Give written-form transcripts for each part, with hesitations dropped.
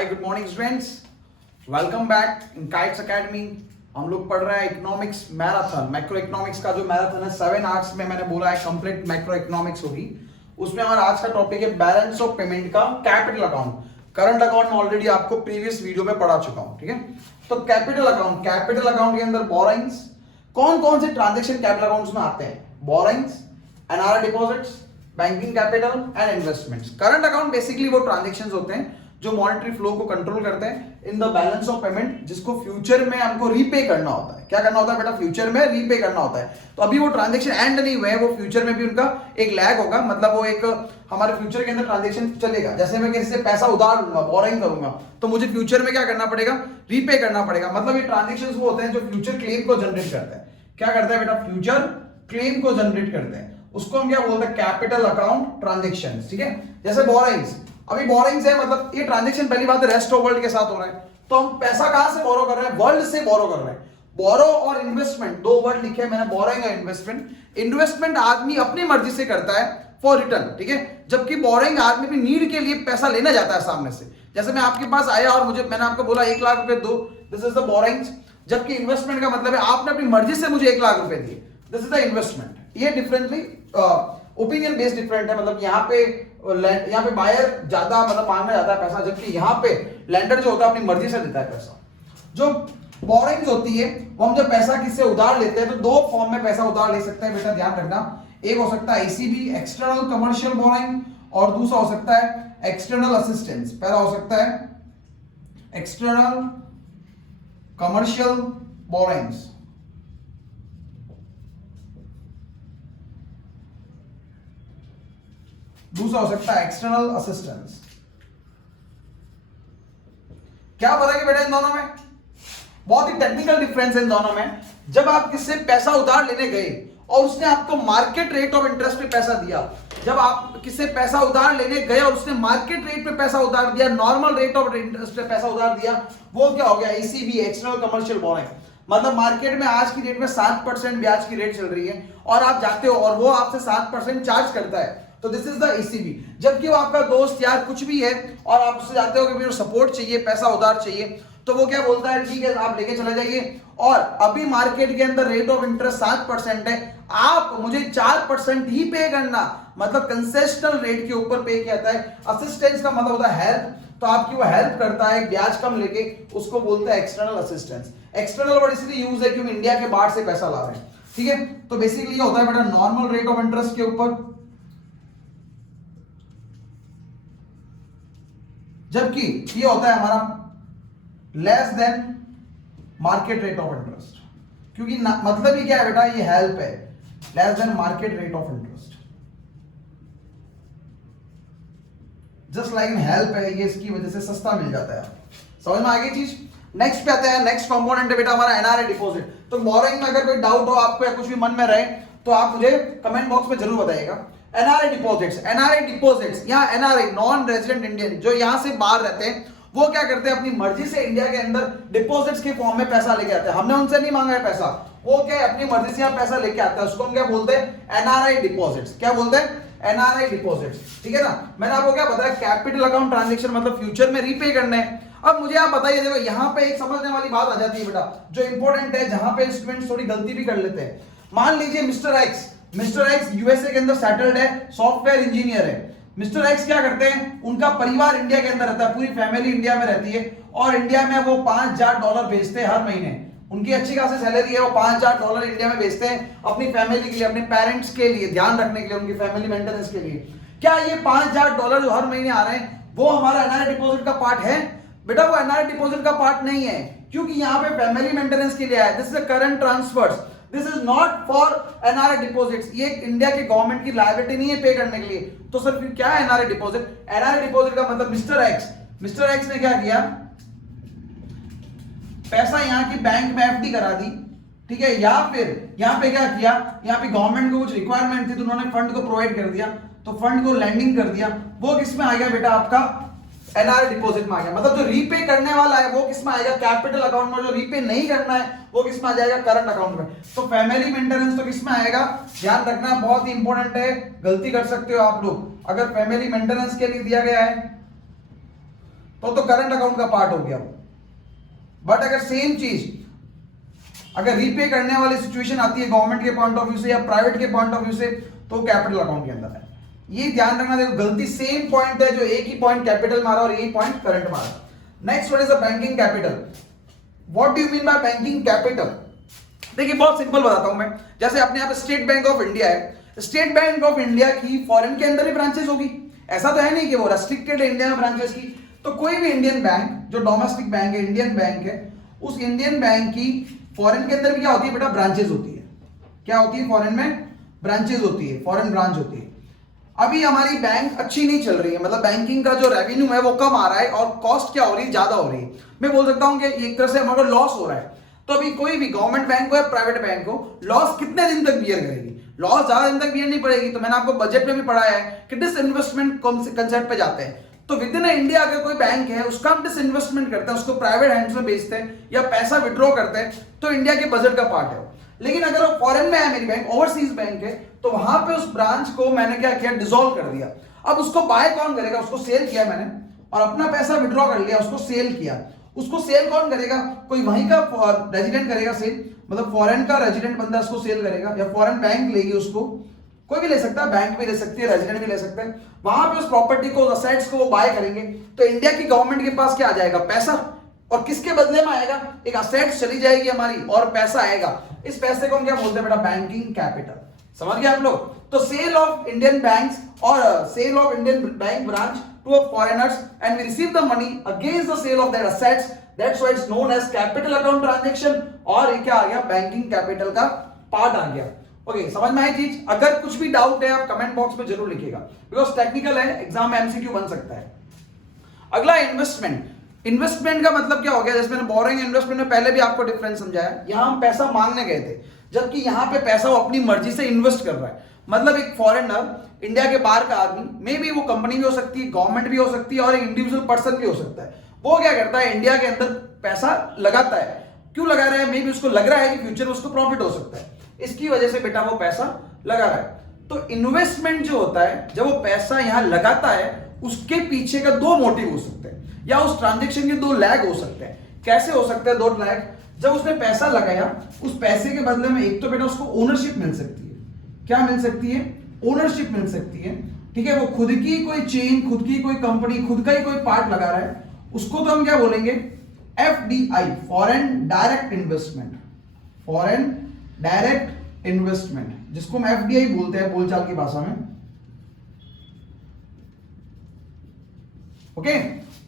Hi good morning students, welcome back in kites academy. हम लोग पढ़ रहे हैं इकोनॉमिक्स मैराथन, मैक्रो इकोनॉमिक्स का जो मैराथन है 7 आवर्स में मैंने बोला है कंप्लीट मैक्रो इकोनॉमिक्स होगी। उसमें हमारा आज का टॉपिक है बैलेंस ऑफ पेमेंट का कैपिटल अकाउंट। करंट अकाउंट में ऑलरेडी आपको प्रीवियस वीडियो में पढ़ा चुका हूं, ठीक है। तो कैपिटल अकाउंट के अंदर बोरोइंग्स, कौन कौन से ट्रांजेक्शन कैपिटल अकाउंट्स में आते हैं? Borrowings, NRI deposits, banking capital and investments. Current account basically वो ट्रांजेक्शंस होते हैं जो मॉनेटरी फ्लो को कंट्रोल करते हैं in the balance of payment, जिसको फ्यूचर में हमको रीपे करना होता है। क्या करना होता है बेटा? फ्यूचर में रीपे करना होता है। तो अभी वो ट्रांजेक्शन एंड नहीं हुए हैं, वो फ्यूचर में भी उनका एक लैग होगा, मतलब वो एक हमारे फ्यूचर के अंदर ट्रांजेक्शन चलेगा। जैसे मैं किसी से पैसा उधार लूंगा, बोरिंग करूंगा, तो मुझे फ्यूचर में क्या करना पड़ेगा? रीपे करना पड़ेगा। मतलब ये ट्रांजेक्शन वो होते हैं जो फ्यूचर क्लेम को जनरेट करते हैं। क्या करते हैं बेटा? फ्यूचर क्लेम को जनरेट करते हैं। उसको हम क्या बोलते हैं? कैपिटल अकाउंट ट्रांजेक्शन, ठीक है। जैसे बोरिंग्स, अभी बोरिंग्स है, मतलब ये ट्रांजेक्शन पहली बात रेस्ट ऑफ वर्ल्ड के साथ हो रहा है, तो हम पैसा कहां से बोरो कर रहे हैं? वर्ल्ड से बोरो कर रहे हैं। बोरो और इन्वेस्टमेंट, दो वर्ड लिखे हैं मैंने, बोरोइंग और इन्वेस्टमेंट। इन्वेस्टमेंट आदमी अपनी मर्जी से करता है फॉर रिटर्न, ठीक है। जबकि बोरोइंग आदमी भी नीड के लिए पैसा लेना जाता है सामने से। जैसे मैं आपके पास आया और मैंने आपको बोला 1 लाख रुपए दो, दिस इज द बोरोइंग्स। जबकि इन्वेस्टमेंट का मतलब है आपने अपनी मर्जी से मुझे 1 लाख रुपए दिए, दिस इज द इन्वेस्टमेंट। ये डिफरेंटली ओपिनियन बेस्ड डिफरेंट है। मतलब यहाँ पे बायर ज्यादा मतलब मांगना जाता है पैसा, जबकि यहाँ पे लेंडर जो होता है अपनी मर्जी से देता है पैसा। जो बोरिंग्स होती है वो हम जब पैसा किससे उधार लेते हैं तो दो फॉर्म में पैसा उधार ले सकते हैं बेटा, ध्यान रखना। एक हो सकता है ईसीबी, एक्सटर्नल कमर्शियल बोरिंग, और दूसरा हो सकता है एक्सटर्नल असिस्टेंस। पहला हो सकता है एक्सटर्नल कमर्शियल बोरिंग्स, दूसरा हो सकता है एक्सटर्नल असिस्टेंस। क्या फर्क है बेटा इन दोनों में? बहुत ही टेक्निकल डिफरेंस है इन दोनों में। जब आप किससे पैसा उधार लेने गए और उसने आपको मार्केट रेट ऑफ इंटरेस्ट पे पैसा दिया, जब आप किससे पैसा उधार लेने गए और उसने मार्केट रेट पे पैसा उधार दिया, नॉर्मल रेट ऑफ इंटरेस्ट पे पैसा उधार दिया, वो क्या हो गया? ECB, external commercial boring. मतलब मार्केट में आज की डेट में 7% ब्याज की रेट चल रही है और आप जाते हो और वो आपसे 7% चार्ज करता है, तो दिस इज द ईसीबी। जबकि वो आपका दोस्त यार कुछ भी है और आप उससे जाते हो कि मुझे सपोर्ट चाहिए, पैसा उधार चाहिए, तो वो क्या बोलता है? ठीक है आप लेके चले जाइए, और अभी मार्केट के अंदर रेट ऑफ इंटरेस्ट 7% है, आप मुझे 4% ही पे करना, मतलब कंसेशनल रेट के ऊपर पे किया जाता है। असिस्टेंस का मतलब होता है हेल्प, तो आपकी वो हेल्प करता है ब्याज कम लेके, उसको बोलते हैं एक्सटर्नल असिस्टेंस। एक्सटर्नल वर्ड इसलिए यूज है क्योंकि इंडिया के बाहर से पैसा ला रहे हैं, ठीक है। तो बेसिकली ये होता है बेटा नॉर्मल रेट ऑफ इंटरेस्ट के ऊपर, जबकि ये होता है हमारा less than market rate of interest. क्योंकि मतलब ही क्या है बेटा? ये हेल्प है, less than market rate of interest, just like help है ये, इसकी वजह से सस्ता मिल जाता है। समझ में आ गई चीज? नेक्स्ट पे आते हैं। नेक्स्ट कंपोनेंट है बेटा हमारा एनआरआई डिपॉजिट। तो बोरोइंग में अगर कोई डाउट हो आपको या कुछ भी मन में रहे तो आप मुझे कमेंट बॉक्स में जरूर बताइएगा। एनआरआई डिपॉजिट्स या एनआरआई नॉन रेजिडेंट इंडियन जो यहां से बाहर रहते हैं, वो क्या करते हैं? अपनी मर्जी से इंडिया के अंदर डिपॉजिट्स के फॉर्म में पैसा लेके आते हैं। हमने उनसे नहीं मांगा है पैसा, वो क्या है अपनी मर्जी से यहाँ पैसा लेके आता है। उसको हम क्या बोलते हैं? NRI deposits. क्या बोलते हैं? एनआरआई डिपॉजिट्स, ठीक है ना। मैंने आपको क्या बताया? कैपिटल अकाउंट ट्रांजेक्शन मतलब फ्यूचर में रीपे करना है। अब मुझे आप बताइए, देखो यहाँ पे एक समझने वाली बात आ जाती है बेटा जो इंपॉर्टेंट है, जहां पे स्टूडेंट्स थोड़ी गलती भी कर लेते हैं। मान लीजिए मिस्टर एक्स यूएसए के अंदर सेटल्ड है, सॉफ्टवेयर इंजीनियर है। मिस्टर एक्स क्या करते हैं? उनका परिवार इंडिया के अंदर रहता है, पूरी फैमिली इंडिया में रहती है, और इंडिया में वो $5000 भेजते हैं हर महीने। उनकी अच्छी खासी सैलरी है, वो $5000 इंडिया में भेजते हैं अपनी फैमिली के लिए, अपने पेरेंट्स के लिए, ध्यान रखने के लिए, उनकी फैमिली मेंटेनेंस के लिए। क्या ये $5000 जो हर महीने आ रहे हैं वो हमारा एनआरआई डिपॉजिट का पार्ट है? बेटा वो एनआरआई डिपॉजिट का पार्ट नहीं है, क्योंकि यहाँ पे फैमिली मेंटेनेंस के लिए आया। This is current transfers, this is not for NRI deposits. ये इंडिया के गवर्नमेंट की लायबिलिटी नहीं है पे करने के लिए। तो सर फिर क्या है एनआरआई डिपॉजिट? एनआरआई डिपॉजिट का मतलब मिस्टर एक्स ने क्या किया? पैसा यहाँ की बैंक में एफडी करा दी, ठीक है, या फिर यहाँ पे क्या किया? यहाँ पे गवर्नमेंट को कुछ रिक्वायरमेंट थी तो उन्होंने फंड को प्रोवाइड कर दिया, तो फंड को लैंडिंग कर दिया। वो किस में आ गया बेटा? आपका एनआरआई डिपॉजिट में आ गया। मतलब जो रीपे करने वाला है वो किस में आएगा? कैपिटल अकाउंट में। जो रीपे नहीं करना है वो किस में आ जाएगा? करंट अकाउंट में। तो फैमिली मेंटेनेंस तो किस में आएगा? ध्यान रखना, बहुत ही इंपॉर्टेंट है, गलती कर सकते हो आप लोग। अगर फैमिली मेंटेनेंस के लिए दिया गया है तो करंट अकाउंट का पार्ट हो गया वो। बट अगर सेम चीज अगर रीपे करने वाली सिचुएशन आती है गवर्नमेंट के पॉइंट ऑफ व्यू से या प्राइवेट के पॉइंट ऑफ व्यू से, तो कैपिटल अकाउंट के अंदर है। ये ध्यान रखना, देखो गलती सेम पॉइंट है, जो एक ही पॉइंट कैपिटल मारा और एक पॉइंट करंट मारा। Next what is the banking capital. What do you mean by banking capital? देखिए बहुत सिंपल बताता हूं मैं। जैसे अपने यहाँ पे स्टेट बैंक ऑफ इंडिया है, स्टेट बैंक ऑफ इंडिया की फॉरेन के अंदर ही ब्रांचेस होगी, ऐसा तो है नहीं कि वो रेस्ट्रिक्टेड है इंडिया में ब्रांचेस की। तो कोई भी इंडियन बैंक जो डोमेस्टिक बैंक है, इंडियन बैंक है, उस इंडियन बैंक की फॉरेन के अंदर भी क्या होती है बेटा, ब्रांचेस होती है। क्या होती है फॉरेन में? ब्रांचेस होती है, फॉरेन ब्रांच होती है। अभी हमारी बैंक अच्छी नहीं चल रही है, मतलब बैंकिंग का जो रेवेन्यू है वो कम आ रहा है और कॉस्ट क्या हो रही है, ज्यादा हो रही है। मैं बोल सकता हूं कि एक तरह से हमारा लॉस हो रहा है। तो अभी कोई भी गवर्नमेंट बैंक हो या प्राइवेट बैंक हो, लॉस कितने दिन तक बियर करेगी? लॉस ज्यादा दिन तक बियर नहीं पड़ेगी। तो मैंने आपको बजट में भी पढ़ाया है कि डिसइन्वेस्टमेंट कंसेप्ट पे जाते हैं। तो विद इन इंडिया अगर कोई बैंक है उसका हम डिसइन्वेस्टमेंट करते हैं, उसको प्राइवेट हैंड्स में बेचते हैं या पैसा विड्रॉ करते हैं, तो इंडिया के बजट का पार्ट है। लेकिन अगर वो फॉरेन में है मेरी बैंक, ओवरसीज बैंक है, तो वहां पे उस ब्रांच को मैंने क्या किया, डिसॉल्व कर दिया। अब उसको बाय कौन करेगा? उसको सेल किया मैंने और अपना पैसा विड्रॉ कर लिया, उसको सेल किया। उसको सेल कौन करेगा? कोई वहीं का रेजिडेंट करेगा सेल, मतलब फॉरेन का रेजिडेंट बंदा उसको सेल करेगा या फॉरेन बैंक लेगी उसको। कोई भी ले सकता है, बैंक भी ले सकती है, रेजिडेंट भी ले सकते हैं। वहां पे उस प्रॉपर्टी को, उस असेट्स को वो बाय करेंगे। तो इंडिया की गवर्नमेंट के पास क्या आ जाएगा? पैसा। और किसके बदले में आएगा? एक असेट्स चली जाएगी हमारी और पैसा आएगा। इस पैसे को हम क्या बोलते हैं बेटा? Banking capital. समझ गए आप लोग? तो सेल ऑफ इंडियन बैंक्स और sale of Indian bank branch to a foreigners and we receive the money against the sale of that assets, that's why it's known as capital account transaction. और ये क्या आ गया? Banking capital का part आ गया। Okay, समझ में आई चीज? अगर कुछ भी डाउट है आप कमेंट बॉक्स में जरूर लिखिएगा, बिकॉज टेक्निकल है, एग्जाम में एमसीक्यू बन सकता है। अगला इन्वेस्टमेंट। इन्वेस्टमेंट का मतलब क्या हो गया? जैसे मैंने बोरिंग इन्वेस्टमेंट में पहले भी आपको डिफरेंस समझाया। यहां हम पैसा मांगने गए थे, जबकि यहां पे पैसा वो अपनी मर्जी से इन्वेस्ट कर रहा है। मतलब एक फॉरेनर, इंडिया के बाहर का आदमी, मे बी वो कंपनी भी हो सकती है, गवर्नमेंट भी हो सकती है और एक इंडिविजुअल पर्सन भी हो सकता है। वो क्या करता है? इंडिया के अंदर पैसा लगाता है। क्यों लगा रहा है? मे बी उसको लग रहा है कि फ्यूचर में उसको प्रॉफिट हो सकता है, इसकी वजह से बेटा वो पैसा लगा रहा है। तो इन्वेस्टमेंट जो होता है, जब वो पैसा यहां लगाता है, उसके पीछे का दो मोटिव हो सकते हैं या उस ट्रांजैक्शन के दो लैग हो सकते हैं। कैसे हो सकते हैं दो लैग? जब उसने पैसा लगाया, उस पैसे के बदले में एक तो बेटा उसको ओनरशिप मिल सकती है। क्या मिल सकती है? ओनरशिप मिल सकती है। ठीक है, वो खुद की कोई चेन, खुद की कोई कंपनी, खुद का ही कोई पार्ट लगा रहा है, उसको तो हम क्या बोलेंगे? FDI, foreign direct investment. Foreign direct investment, जिसको हम एफडीआई बोलते हैं बोलचाल की भाषा में। ओके,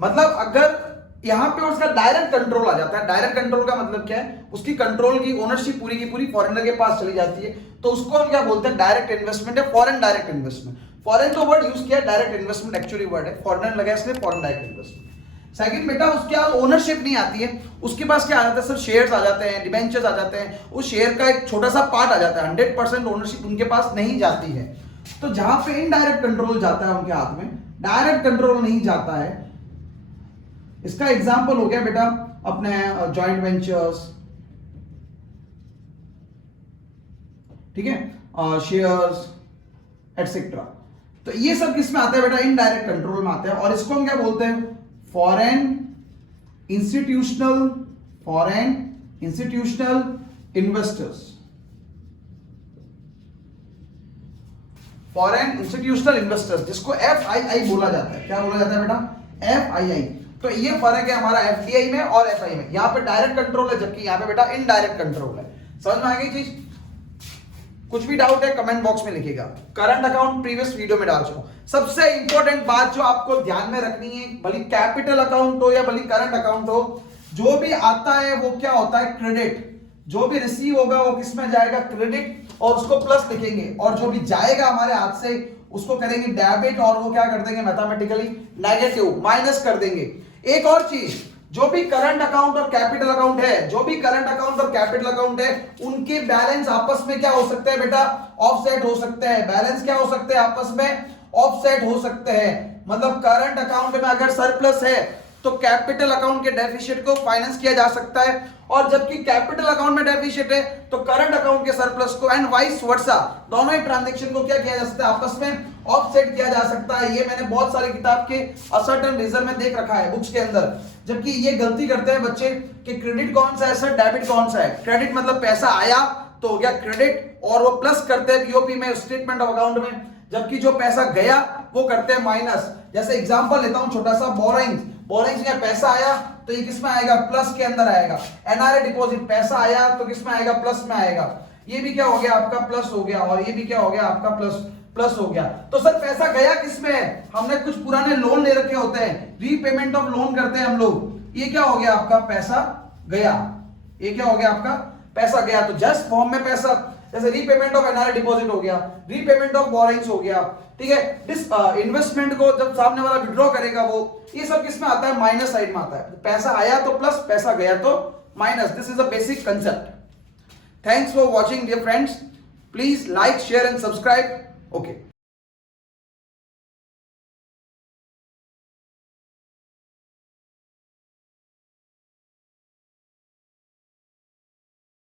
मतलब अगर यहां पे उसका डायरेक्ट कंट्रोल आ जाता है। डायरेक्ट कंट्रोल का मतलब क्या है? उसकी कंट्रोल की ओनरशिप पूरी की पूरी फॉरेनर के पास चली जाती है, तो उसको हम क्या बोलते हैं? डायरेक्ट इन्वेस्टमेंट है, फॉरेन डायरेक्ट इन्वेस्टमेंट। फॉरेन तो वर्ड यूज किया, डायरेक्ट इन्वेस्टमेंट एक्चुअली वर्ड है, फॉरेनर लगा इसलिए फॉरेन डायरेक्ट इन्वेस्टमेंट। सेकंड बेटा, उसके ओनरशिप नहीं आती है, उसके पास क्या आ जाता है? सिर्फ शेयर्स आ जाते हैं, डिबेंचर्स आ जाते हैं, उस शेयर का एक छोटा सा पार्ट आ जाता है। 100% ओनरशिप उनके पास नहीं जाती है। तो जहां पे इनडायरेक्ट कंट्रोल जाता है उनके हाथ में, डायरेक्ट कंट्रोल नहीं जाता है। इसका एग्जांपल हो गया बेटा अपने जॉइंट वेंचर्स, ठीक है, शेयर्स एटसेट्रा। तो ये सब किस में आता है बेटा? इनडायरेक्ट कंट्रोल में आता है। और इसको हम क्या बोलते हैं? Foreign institutional investors. Foreign institutional investors, जिसको एफआईआई बोला जाता है। क्या बोला जाता है बेटा? एफआईआई। तो ये फर्क है हमारा एफडीआई में और एफआई में। यहां पे डायरेक्ट कंट्रोल है, जबकि यहां पे बेटा इनडायरेक्ट कंट्रोल है। समझ में आ गई चीज? कुछ भी डाउट है कमेंट बॉक्स में लिखिएगा। करंट अकाउंट प्रीवियस वीडियो में डाल चुका हूं। सबसे इंपॉर्टेंट बात जो आपको ध्यान में रखनी है, भले कैपिटल अकाउंट हो या भले करंट अकाउंट हो, जो भी आता है वो क्या होता है? क्रेडिट। जो भी रिसीव होगा वो किस में जाएगा? क्रेडिट, और उसको प्लस लिखेंगे। और जो भी जाएगा हमारे हाथ से उसको करेंगे डेबिट, और वो क्या कर देंगे? मैथमेटिकली नेगेटिव, माइनस कर देंगे। एक और चीज, जो भी करंट अकाउंट और कैपिटल अकाउंट है, जो भी करंट अकाउंट और कैपिटल अकाउंट है, उनके बैलेंस आपस में क्या हो सकते हैं बेटा? ऑफसेट हो सकते हैं। बैलेंस क्या हो सकते हैं? आपस में ऑफसेट हो सकते हैं। मतलब करंट अकाउंट में अगर सरप्लस है तो कैपिटल अकाउंट के डेफिशिएट को फाइनेंस किया जा सकता है, और जबकि कैपिटल अकाउंट में डेफिशिएट है तो करंट अकाउंट के सरप्लस को एंड वाइस वर्सा दोनों ही ट्रांजैक्शन को क्या किया जा सकता है, आपस में ऑफसेट किया जा सकता है। ये मैंने बहुत सारी किताब के असर्टेन रिजल्ट में देख रखा है बुक्स के अंदर। जबकि ये गलती करते हैं बच्चे कि क्रेडिट कौन सा है सर, डेबिट कौन सा है। क्रेडिट मतलब पैसा आया तो हो गया क्रेडिट, और वो प्लस करते हैं पीओपी में, स्टेटमेंट ऑफ अकाउंट में, जबकि जो पैसा गया वो करते हैं माइनस। जैसे एग्जांपल लेता हूं छोटा सा, बोरोइंग्स में पैसा आया तो ये किस में आएगा, प्लस के अंदर आएगा। एनआरए डिपॉजिट पैसा आया तो किस में आएगा, प्लस में आएगा। ये भी क्या हो गया आपका प्लस हो गया, और ये भी क्या हो गया आपका प्लस हो गया। तो सर पैसा गया किस में है, हमने कुछ पुराने लोन ले रखे होते हैं, रीपेमेंट ऑफ लोन करते हैं हम लोग, ये क्या हो गया आपका पैसा गया, ये क्या हो गया आपका पैसा गया। तो जस्ट फॉर्म में पैसा, जैसे रीपेमेंट ऑफ एनआरए डिपॉजिट हो गया, रीपेमेंट ऑफ बोरोइंग्स हो गया, ठीक है। इन्वेस्टमेंट को जब सामने वाला विड्रॉ करेगा वो, ये सब किस में आता है, माइनस साइड में आता है। पैसा आया तो प्लस, पैसा गया तो minus. This is a basic concept. Thanks for watching dear friends, please like share and subscribe. Okay.